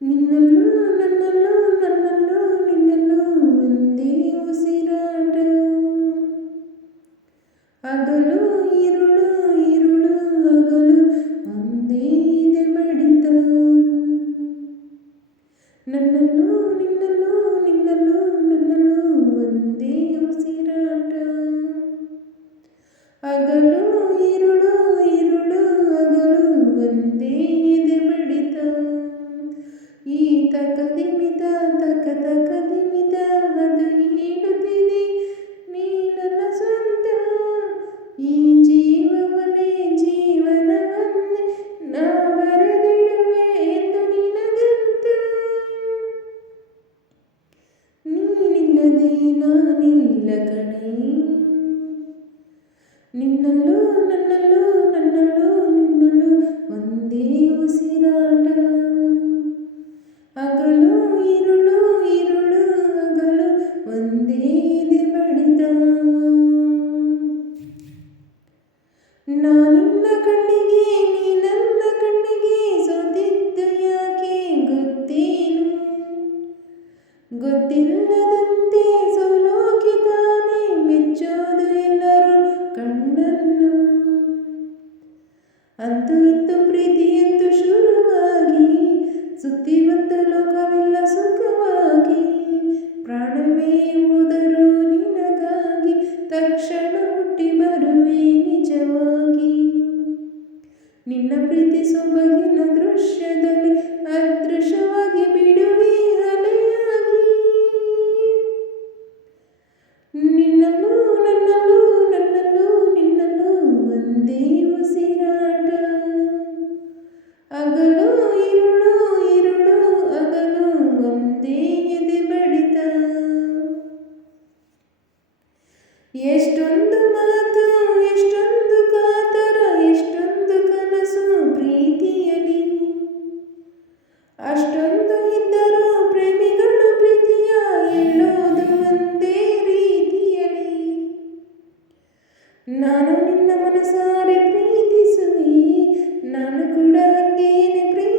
ನಿನ್ನಲ್ಲೂ ನನ್ನಲ್ಲೂ ನನ್ನಲ್ಲೂ ನಿನ್ನಲ್ಲೂ ಒಂದೇ ಉಸಿರಾಟ ಹಗಲು ഇരുಳು ನಾನಿಲ್ಲ ನಿನ್ನಲ್ಲೂ ನನ್ನಲ್ಲೂ ನನ್ನಲ್ಲೂ ನಿನ್ನಲ್ಲೂ ಒಂದೇ ಉಸಿರಾಟ. ಅಗಲು ಇರುಳು ಇರುಳು ಅಗಲು ಒಂದೇ ಇದೆ ಬಡಿತ. ನಾನಿನ್ನ ಕಣ್ಣಿಗೆ, ನೀ ನನ್ನ ಕಣ್ಣಿಗೆ ಸೋತಿದ್ದ ಯಾಕೆ ಗೊತ್ತೇನು? ಗೊತ್ತಿಲ್ಲದ ನಿಂದಿಸೋ ಬಗೆನ ದೃಶ್ಯದಲ್ಲಿ ಅದೃಶ್ಯವಾಗಿ ಬಿಡುವೆ ಅಲೆಯಾಗಿ. ನಿನ್ನಲ್ಲೂ ನನ್ನಲ್ಲೂ ನನ್ನಲ್ಲೂ ನಿನ್ನಲ್ಲೂ ಒಂದೇ ಉಸಿರಾಟ. ಅಗಲು ಇರುಳು ಇರುಳು, ಅಗಲು ಒಂದೇ ಎದೆ ಬಡಿತ. ನಾನು ನಿನ್ನ ಮನಸಾರೆ ಪ್ರೀತಿಸುವೆ ನಾನು ಕೂಡ ಹಂಗೇನೆ ಪ್ರೀತಿಸುವೆ